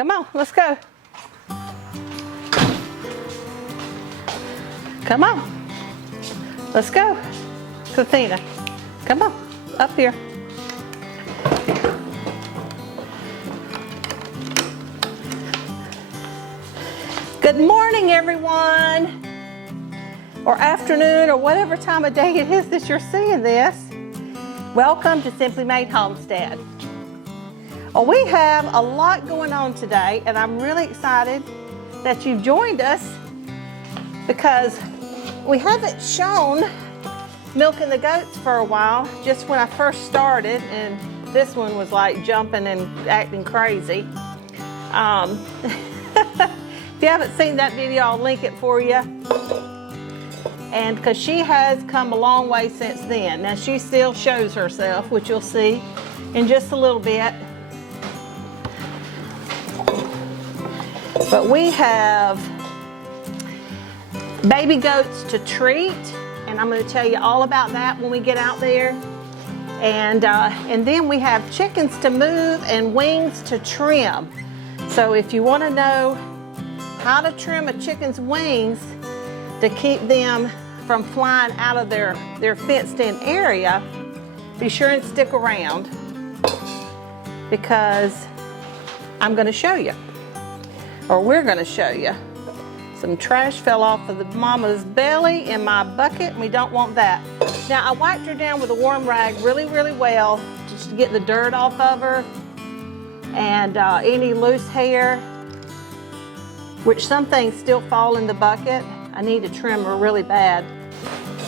Come on, let's go. Come on. Let's go. Athena, come on, up here. Good morning, everyone, or afternoon, or whatever time of day it is that you're seeing this. Welcome to Simply Made Homestead. Well, we have a lot going on today, and I'm really excited that you've joined us because we haven't shown milking the goats for a while, just when I first started, and this one was like jumping and acting crazy. If you haven't seen that video, I'll link it for you. And because she has come a long way since then. Now she still shows herself, which you'll see in just a little bit. But we have baby goats to treat, and I'm going to tell you all about that when we get out there. And then we have chickens to move and wings to trim. So if you want to know how to trim a chicken's wings to keep them from flying out of their fenced-in area, be sure and stick around because I'm going to show you, or we're going to show you. Some trash fell off of the mama's belly in my bucket, and we don't want that. Now, I wiped her down with a warm rag really, really well just to get the dirt off of her and any loose hair, which some things still fall in the bucket. I need to trim her really bad.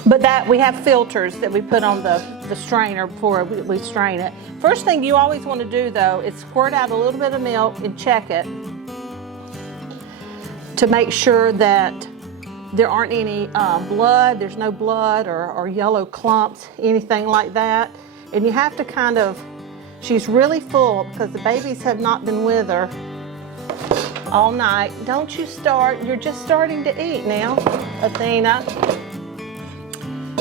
But that we have filters that we put on the strainer before we strain it. First thing you always want to do though is squirt out a little bit of milk and check it to make sure that there aren't any blood, there's no blood or yellow clumps, anything like that. And you have to kind of, she's really full because the babies have not been with her all night. Don't you start, you're just starting to eat now, Athena.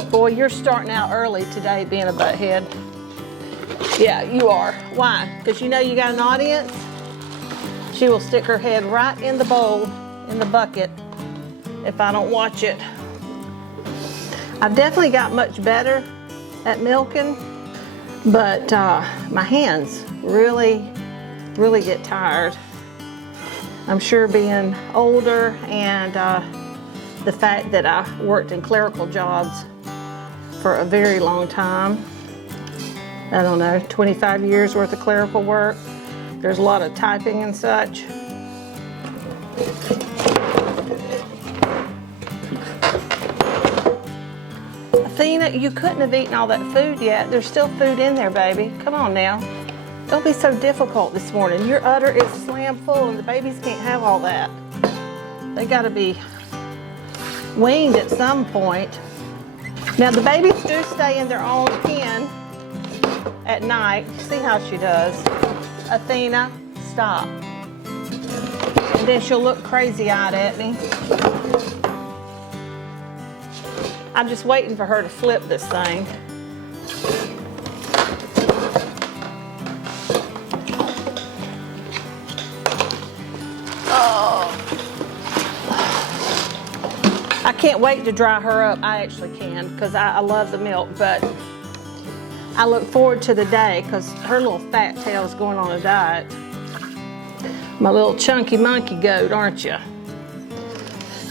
Boy, you're starting out early today being a butthead. Yeah, you are. Why? Because you know you got an audience? She will stick her head right in the bowl, in the bucket, if I don't watch it. I've definitely got much better at milking, but my hands really get tired. I'm sure being older and the fact that I worked in clerical jobs for a very long time. I don't know, 25 years worth of clerical work. There's a lot of typing and such. Athena, you couldn't have eaten all that food yet. There's still food in there, baby. Come on now. Don't be so difficult this morning. Your udder is slam full and the babies can't have all that. They gotta be weaned at some point. Now the babies do stay in their own pen at night. See how she does. Athena, stop. And then she'll look crazy-eyed at me. I'm just waiting for her to flip this thing. I can't wait to dry her up. I actually can because I love the milk, but I look forward to the day because her little fat tail's going on a diet. My little chunky monkey goat, aren't you?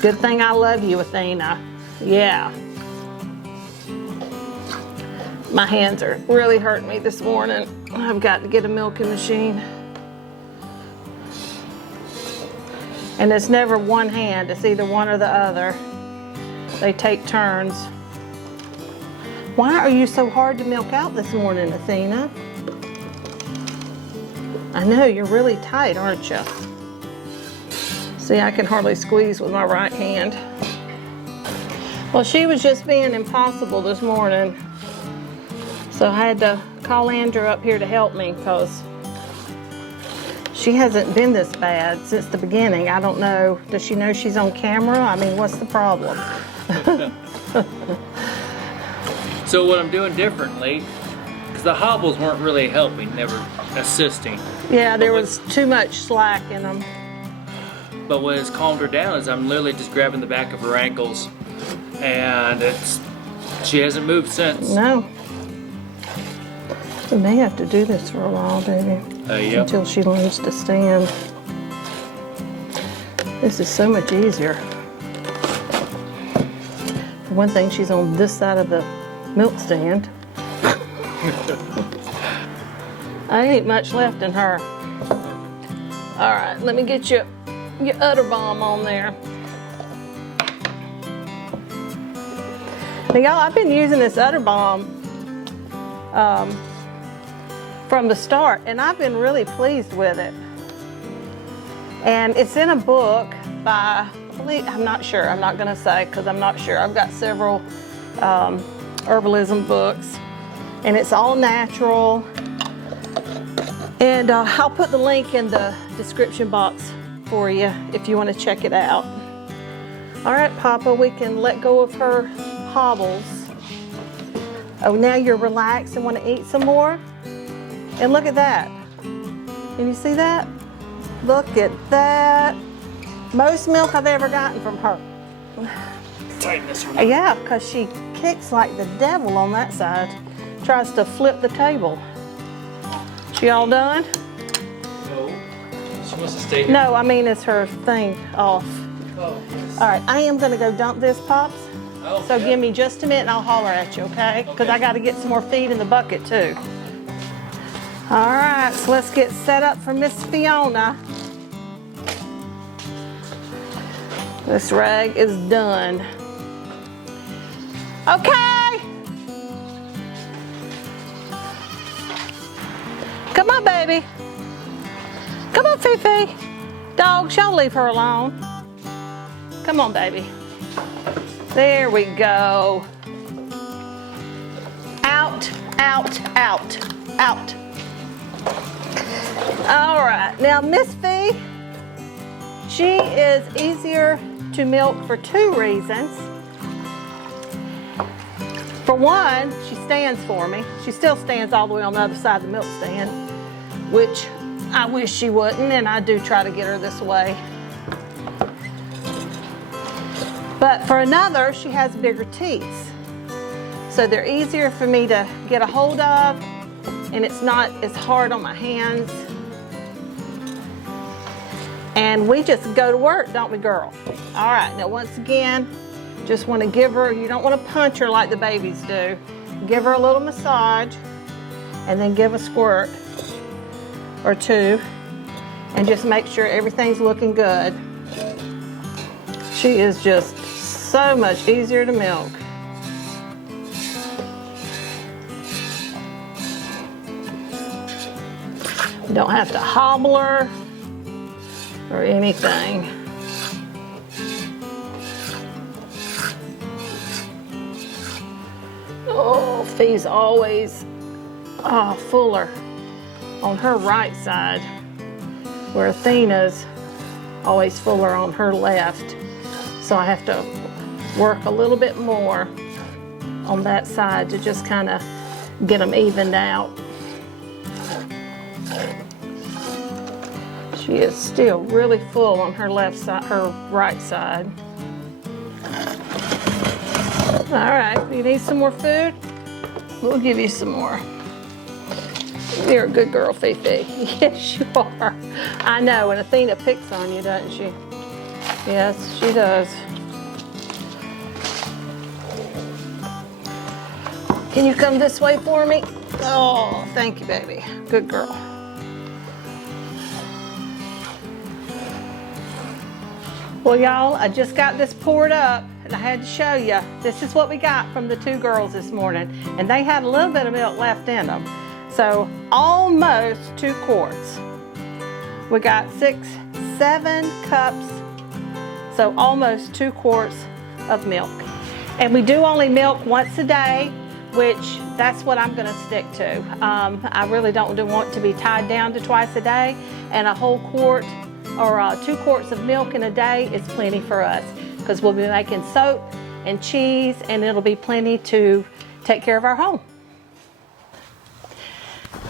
Good thing I love you, Athena. Yeah. My hands are really hurting me this morning. I've got to get a milking machine. And it's never one hand, it's either one or the other. They take turns. Why are you so hard to milk out this morning, Athena? I know, you're really tight, aren't you? See, I can hardly squeeze with my right hand. Well, she was just being impossible this morning. So I had to call Andrew up here to help me because she hasn't been this bad since the beginning. I don't know, does she know she's on camera? I mean, what's the problem? So what I'm doing differently, because the hobbles weren't really helping, they were assisting. Yeah, there was too much slack in them. But what has calmed her down is I'm literally just grabbing the back of her ankles, and she hasn't moved since. No. We may have to do this for a while, baby. Yep. Until she learns to stand. This is so much easier. For one thing, she's on this side of the milk stand. I ain't much left in her. All right, let me get you your udder balm on there. Now, y'all, I've been using this udder balm from the start, and I've been really pleased with it. And it's in a book by, I'm not sure, I'm not gonna say because I'm not sure. I've got several herbalism books, and it's all natural. And I'll put the link in the description box for you if you want to check it out. All right, Papa, we can let go of her hobbles. Oh, now you're relaxed and want to eat some more? And look at that. Can you see that? Look at that. Most milk I've ever gotten from her. Tighten this one up. Yeah, because she kicks like the devil on that side. Tries to flip the table. She all done? No. She wants to stay here. No, I mean, is her thing off? Oh, yes. All right, I am gonna go dump this, Pops. Oh, So yeah. give me just a minute and I'll holler at you, okay? Because Okay. I gotta get some more feed in the bucket too. All right, so let's get set up for Miss Fiona. This rag is done. Okay. Come on, baby. Come on, Fifi. Dogs, y'all leave her alone. Come on, baby. There we go. Out, out, out, out. All right, now Miss Fee, she is easier to milk for two reasons. For one, she stands for me. She still stands all the way on the other side of the milk stand, which I wish she wouldn't, and I do try to get her this way. But for another, she has bigger teeth. So they're easier for me to get a hold of, and it's not as hard on my hands. And we just go to work, don't we, girl? All right, now once again, just want to give her, you don't want to punch her like the babies do. Give her a little massage, and then give a squirt or two, and just make sure everything's looking good. She is just so much easier to milk. You don't have to hobble her or anything. Oh, Fee's always fuller on her right side, where Athena's always fuller on her left. So I have to work a little bit more on that side to just kind of get them evened out. She is still really full on her left side, her right side. All right, you need some more food? We'll give you some more. You're a good girl, Fifi. Yes, you are. I know, and Athena picks on you, doesn't she? Yes, she does. Can you come this way for me? Oh, thank you, baby. Good girl. Well, y'all, I just got this poured up, and I had to show you. This is what we got from the two girls this morning, and they had a little bit of milk left in them. So almost 2 quarts. We got 7 cups, so almost 2 quarts of milk. And we do only milk once a day, which that's what I'm gonna stick to. I really don't want to be tied down to twice a day, and a whole quart or 2 quarts of milk in a day is plenty for us, because we'll be making soap and cheese, and it'll be plenty to take care of our home.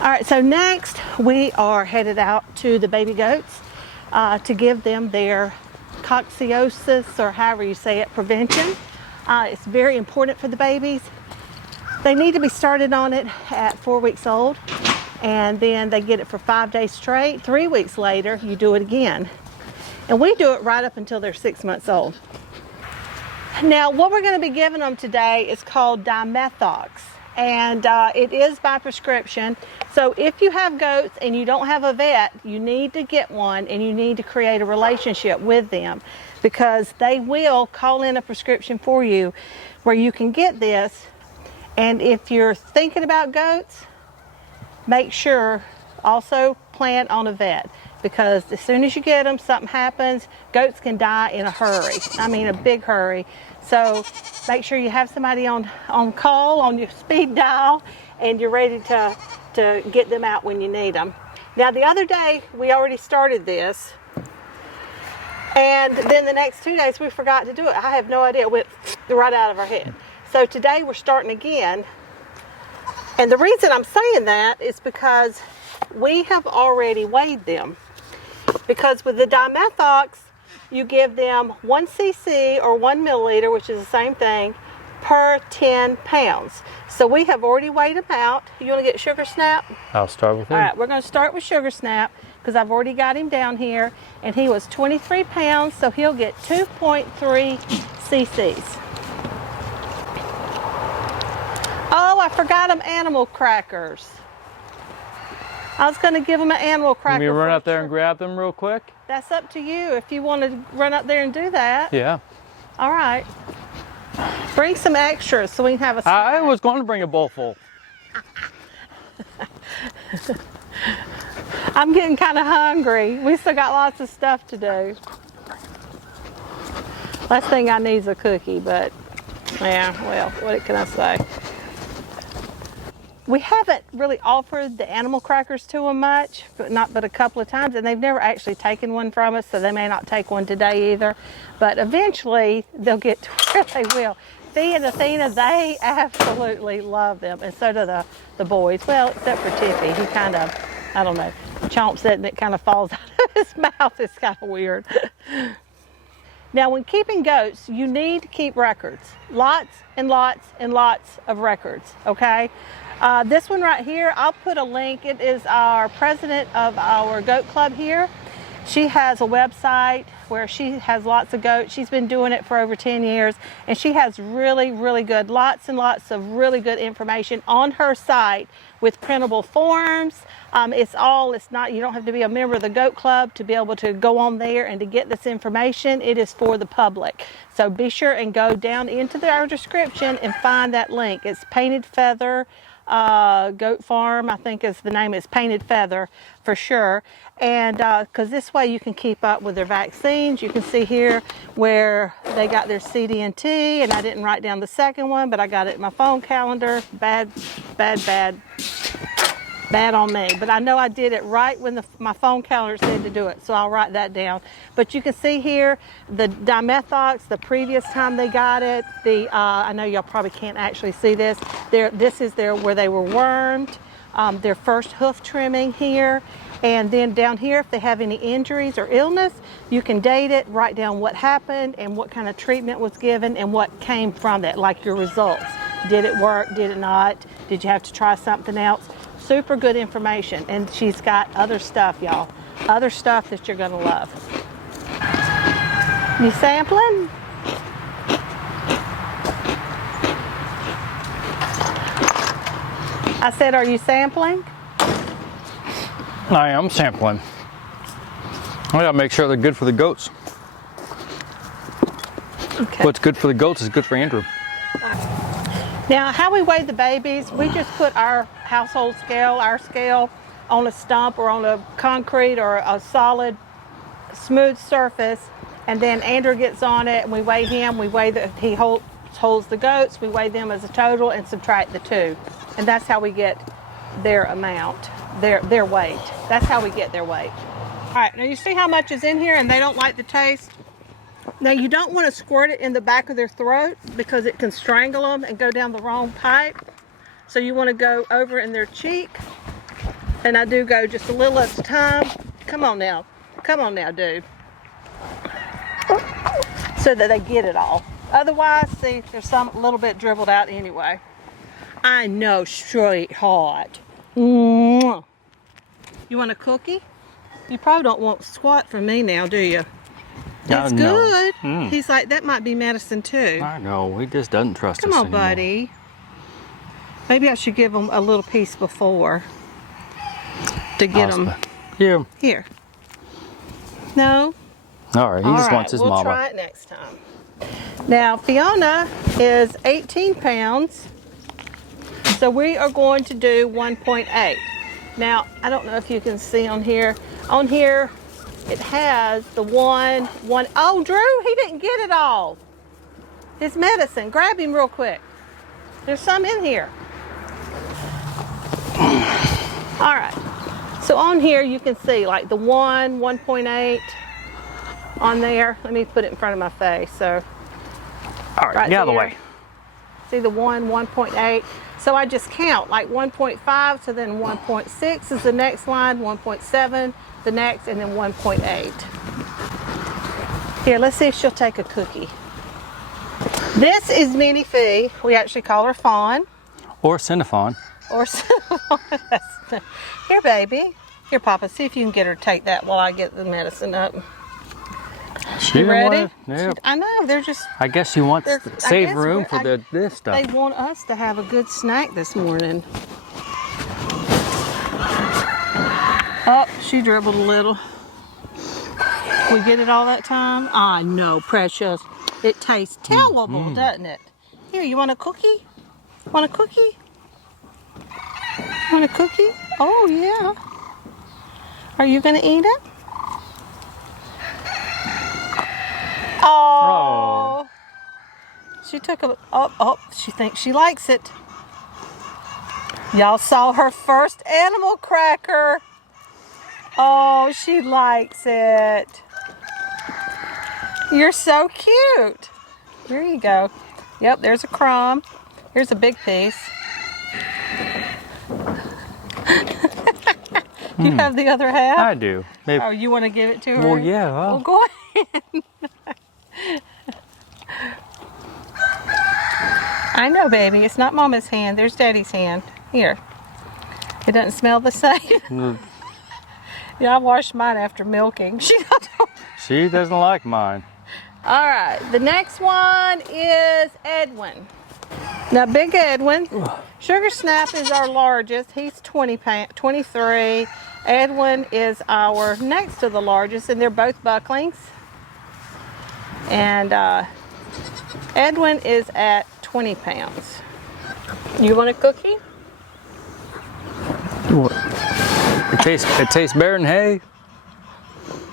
All right, so next we are headed out to the baby goats to give them their coccidiosis, or however you say it, prevention. It's very important for the babies. They need to be started on it at 4 weeks old, and then they get it for 5 days straight. 3 weeks later, you do it again. And we do it right up until they're 6 months old. Now, what we're going to be giving them today is called dimethox, and it is by prescription. So if you have goats and you don't have a vet, you need to get one, and you need to create a relationship with them, because they will call in a prescription for you where you can get this. And if you're thinking about goats, make sure also plan on a vet, because as soon as you get them, something happens. Goats can die in a hurry. I mean, a big hurry. So make sure you have somebody on call, on your speed dial, and you're ready to get them out when you need them. Now, the other day, we already started this, and then the next 2 days, we forgot to do it. I have no idea. It went right out of our head. So today, we're starting again. And the reason I'm saying that is because we have already weighed them. Because with the dimethox, you give them 1 cc or 1 milliliter, which is the same thing, per 10 pounds. So we have already weighed them out. You want to get Sugar Snap? I'll start with him. All right, we're going to start with Sugar Snap, because I've already got him down here, and he was 23 pounds, so he'll get 2.3 cc's. Oh, I forgot them animal crackers. I was going to give them an animal cracker. Can we run out there and grab them real quick? That's up to you if you want to run up there and do that. Yeah. All right. Bring some extras so we can have a snack. I was going to bring a bowl full. I'm getting kind of hungry. We still got lots of stuff to do. Last thing I need is a cookie, but yeah, well, what can I say? We haven't really offered the animal crackers to them much, but a couple of times, and they've never actually taken one from us, so they may not take one today either. But eventually, they'll get to where they will. Fee and Athena, they absolutely love them, and so do the boys. Well, except for Tiffy, he kind of, I don't know, chomps it and it kind of falls out of his mouth. It's kind of weird. Now, when keeping goats, you need to keep records. Lots and lots and lots of records, okay? This one right here, I'll put a link. It is our president of our goat club here. She has a website where she has lots of goats. She's been doing it for over 10 years, and she has really, really good, lots and lots of really good information on her site with printable forms. It's not, you don't have to be a member of the goat club to be able to go on there and to get this information. It is for the public. So be sure and go down into our description and find that link. It's Painted Feather Goat Farm, I think is the name. Is Painted Feather for sure. And because this way you can keep up with their vaccines. You can see here where they got their CD&T, and I didn't write down the second one, but I got it in my phone calendar. Bad on me. But I know I did it right when my phone calendar said to do it, so I'll write that down. But you can see here the dimethox, the previous time they got it. I know y'all probably can't actually see this. This is where they were wormed. Their first hoof trimming here. And then down here, if they have any injuries or illness, you can date it, write down what happened and what kind of treatment was given and what came from that, like your results. Did it work? Did it not? Did you have to try something else? Super good information. And she's got other stuff, y'all. Other stuff that you're gonna love. You sampling? I said, are you sampling? I am sampling. I gotta make sure they're good for the goats. Okay. What's good for the goats is good for Andrew. Now, how we weigh the babies, we just put our household scale, our scale, on a stump or on a concrete or a solid, smooth surface, and then Andrew gets on it and we weigh him. We weigh he holds the goats. We weigh them as a total and subtract the two, and that's how we get their amount, their weight. That's how we get their weight. All right, now you see how much is in here, and they don't like the taste. Now you don't want to squirt it in the back of their throat because it can strangle them and go down the wrong pipe. So you want to go over in their cheek And I do go just a little at a time. Come on now, dude. So that they get it all. Otherwise, see, there's some little bit dribbled out anyway. I know, sweetheart. Mwah. You want a cookie? You probably don't want squat from me now, do you? It's no. good. He's like, that might be medicine too. I know, he just doesn't trust Come us on, anymore. buddy. Maybe I should give him a little piece before to get him. Yeah. Here. No? All right, he just wants his we'll mama. We'll try it next time. Now, Fiona is 18 pounds, so we are going to do 1.8. Now, I don't know if you can see on here. On here, it has the one. Oh, Drew, he didn't get it all. His medicine. Grab him real quick. There's some in here. All right. So on here, you can see like the 1.8 on there. Let me put it in front of my face. So, All right, get out of the there. way. See the 1.8. So I just count like 1.5, so then 1.6 is the next line, 1.7 the next, and then 1.8. Here, let's see if she'll take a cookie. This is Minnie Fee. We actually call her Fawn. Or Cinnafon. Or here, baby. Here, Papa, see if you can get her to take that while I get the medicine up. She You ready? Yep. I know, they're just... I guess she wants to I save guess room we're- for this stuff. They want us to have a good snack this morning. Oh, she dribbled a little. We get it all that time? I know, precious. It tastes terrible, doesn't it? Here, you want a cookie? Want a cookie? Want a cookie? Oh, yeah. Are you going to eat it? Oh. She took a, she thinks she likes it. Y'all saw her first animal cracker. Oh, she likes it. You're so cute. Here you go. Yep, there's a crumb. Here's a big piece. You have the other half? I do. Maybe. Oh, you want to give it to her? Well, yeah. Well, go ahead. I know, baby. It's not Mama's hand. There's Daddy's hand. Here. It doesn't smell the same. Yeah, I washed mine after milking. She doesn't like mine. All right. The next one is Edwin. Now, Big Edwin. Sugar Snap is our largest. He's 23. Edwin is our next to the largest, and they're both bucklings. And Edwin is at 20 pounds. You want a cookie? What? It tastes better than hay.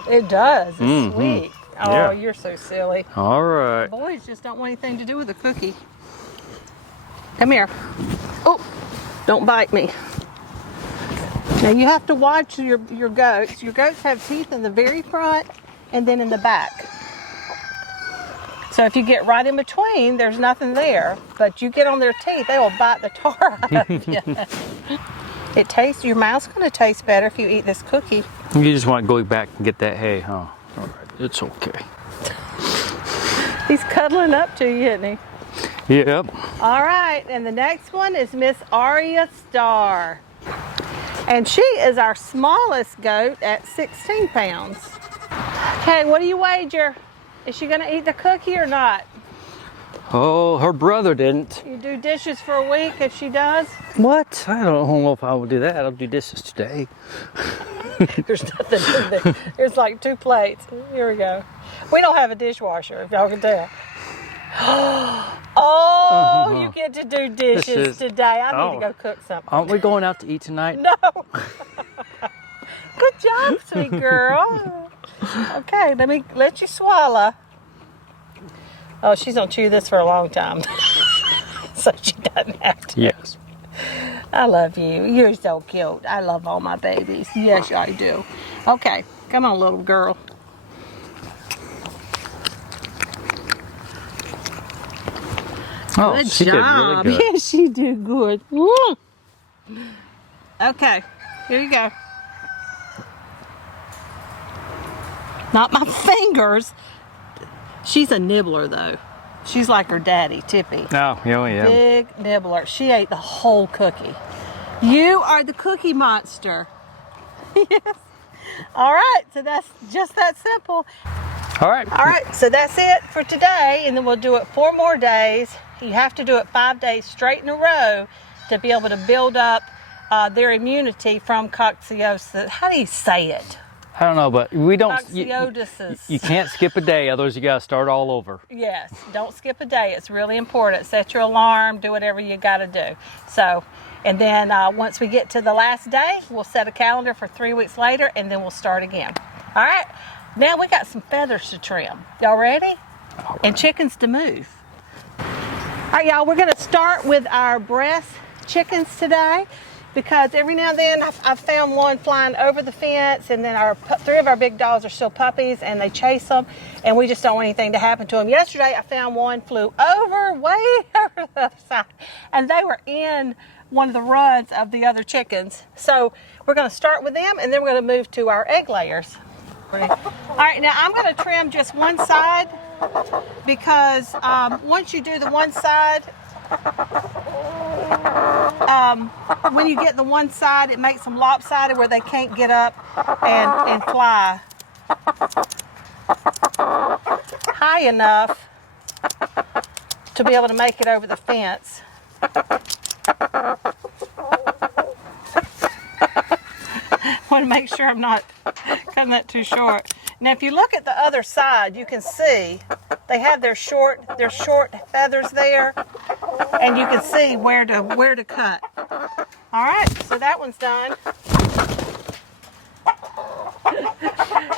It does. It's sweet. Oh, Yeah. you're so silly. All right. Boys just don't want anything to do with a cookie. Come here. Oh, don't bite me. Now you have to watch your goats. Your goats have teeth in the very front and then in the back. So if you get right in between, there's nothing there. But you get on their teeth, they will bite the tar out of you. It tastes, your mouth's going to taste better if you eat this cookie. You just want to go back and get that hay, huh? All right, it's okay. He's cuddling up to you, isn't he? Yep. All right, and the next one is Miss Aria Star. And she is our smallest goat at 16 pounds. Okay, what do you wager? Is she gonna eat the cookie or not? Oh, her brother didn't. You do dishes for a week if she does? What? I don't know if I will do that. I'll do dishes today. There's nothing in there. There's like 2 plates. Here we go. We don't have a dishwasher, if y'all can tell. Oh, you get to do dishes today. I need to go cook something. Aren't we going out to eat tonight? No. Good job, sweet girl. Okay, let me let you swallow. Oh, she's gonna chew this for a long time. So she doesn't have to. Yes. I love you. You're so cute. I love all my babies. Yes, I do. Okay, come on, little girl. Oh, Good she job. did really good. Yes, she did good. Okay, Here you go. Not my fingers. She's a nibbler though. She's like her daddy, Tippy. No, yeah. Big nibbler. She ate the whole cookie. You are the cookie monster. Yes. All right, so that's just that simple. All right. All right, so that's it for today, and then we'll do it 4 more days. You have to do it 5 days straight in a row to be able to build up their immunity from coccidiosis. How do you say it? I don't know, but we don't. Coccidiosis. You can't skip a day, otherwise you gotta start all over. Yes, don't skip a day. It's really important. Set your alarm, do whatever you got to do. So, and then once we get to the last day, we'll set a calendar for 3 weeks later, and then we'll start again. All right, now we got some feathers to trim. Y'all ready? And chickens to move. All right, y'all, we're going to start with our breast chickens today, because every now and then I've found one flying over the fence, and then 3 of our big dogs are still puppies, and they chase them, and we just don't want anything to happen to them. Yesterday I found one flew way over the other side, and they were in one of the runs of the other chickens. So we're going to start with them, and then we're going to move to our egg layers. All right, now I'm going to trim just one side, because once you do the one side, when you get the one side, it makes them lopsided where they can't get up and fly high enough to be able to make it over the fence. Want to make sure I'm not cutting that too short. Now, if you look at the other side, you can see they have their short feathers there, and you can see where to cut. All right, so that one's done.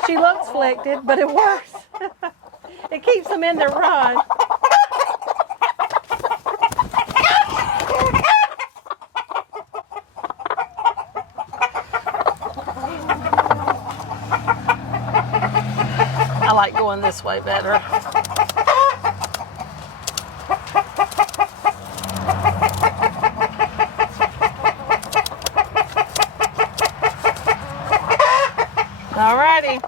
She looks afflicted, but it works. It keeps them in their run. I like going this way better. Alrighty.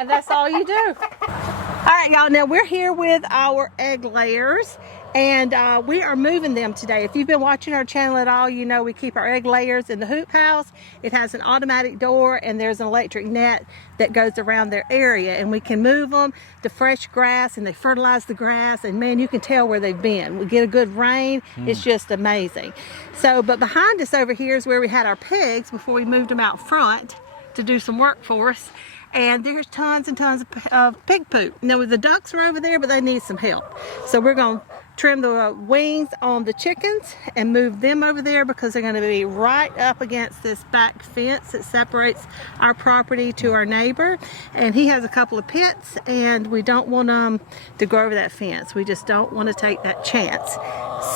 And that's all you do. All right, y'all, now we're here with our egg layers, and we are moving them today. If you've been watching our channel at all, you know we keep our egg layers in the hoop house. It has an automatic door, and there's an electric net that goes around their area, and we can move them to fresh grass, and they fertilize the grass, and man, you can tell where they've been. We get a good rain. It's just amazing. So, but behind us over here is where we had our pigs before we moved them out front to do some work for us. And there's tons and tons of pig poop. Now the ducks are over there, but they need some help. So we're going to trim the wings on the chickens and move them over there, because they're going to be right up against this back fence that separates our property to our neighbor. And he has a couple of pets, and we don't want them to go over that fence. We just don't want to take that chance.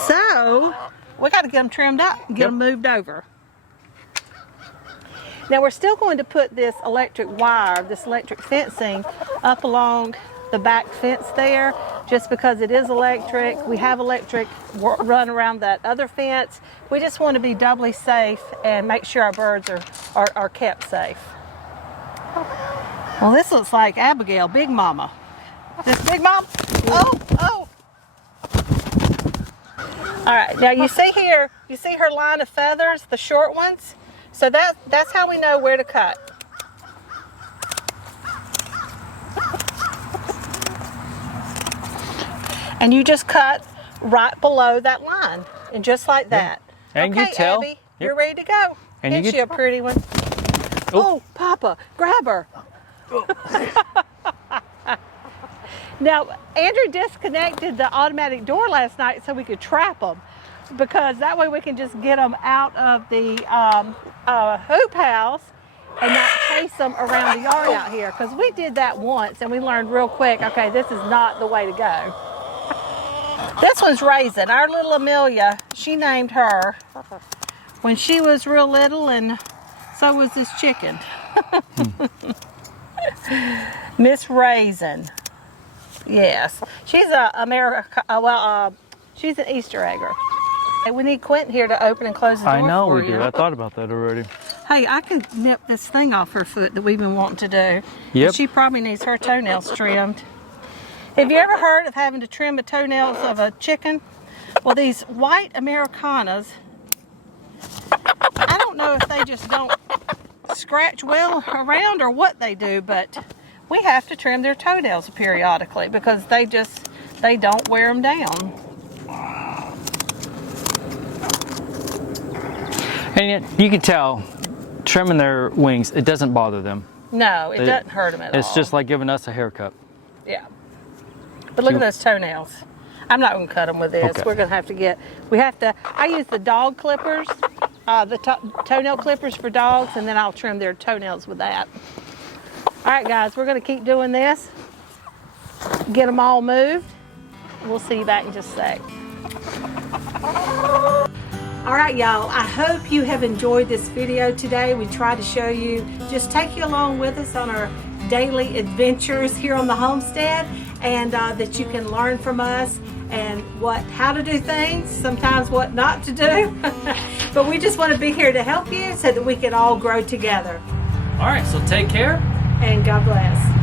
So we got to get them trimmed up and get them moved over. Now we're still going to put this electric wire, this electric fencing up along the back fence there, just because it is electric. We have electric run around that other fence. We just want to be doubly safe and make sure our birds are kept safe. Well, this looks like Abigail, Big Mama. This Big Mom? Oh. All right, now you see here, you see her line of feathers, the short ones? So that's how we know where to cut. And you just cut right below that line, and just like that. And okay, you tell. Abby, you're ready to go. And Isn't she a pretty one? Oh, Papa, grab her. Now, Andrew disconnected the automatic door last night so we could trap them, because that way we can just get them out of the hoop house and not chase them around the yard out here. Because we did that once and we learned real quick, okay, this is not the way to go. This one's Raisin. Our little Amelia, she named her when she was real little, and so was this chicken. Miss Raisin. Yes, she's a She's an Easter egger. Hey, we need Quentin here to open and close the door I know for we you. do. I thought about that already. Hey, I could nip this thing off her foot that we've been wanting to do. Yep. And she probably needs her toenails trimmed. Have you ever heard of having to trim the toenails of a chicken? Well, these white Americanas, I don't know if they just don't scratch well around or what they do, but we have to trim their toenails periodically because they don't wear them down. And yet, you can tell, trimming their wings, it doesn't bother them. No, it doesn't hurt them at all. It's just like giving us a haircut. Yeah. But look at those toenails. I'm not going to cut them with this. Okay. We're going to have to I use the dog clippers, toenail clippers for dogs, and then I'll trim their toenails with that. All right, guys, we're going to keep doing this. Get them all moved. We'll see you back in just a sec. All right, y'all, I hope you have enjoyed this video today. We try to show you, just take you along with us on our daily adventures here on the homestead, and that you can learn from us and how to do things, sometimes what not to do. But we just want to be here to help you so that we can all grow together. All right, so take care. And God bless.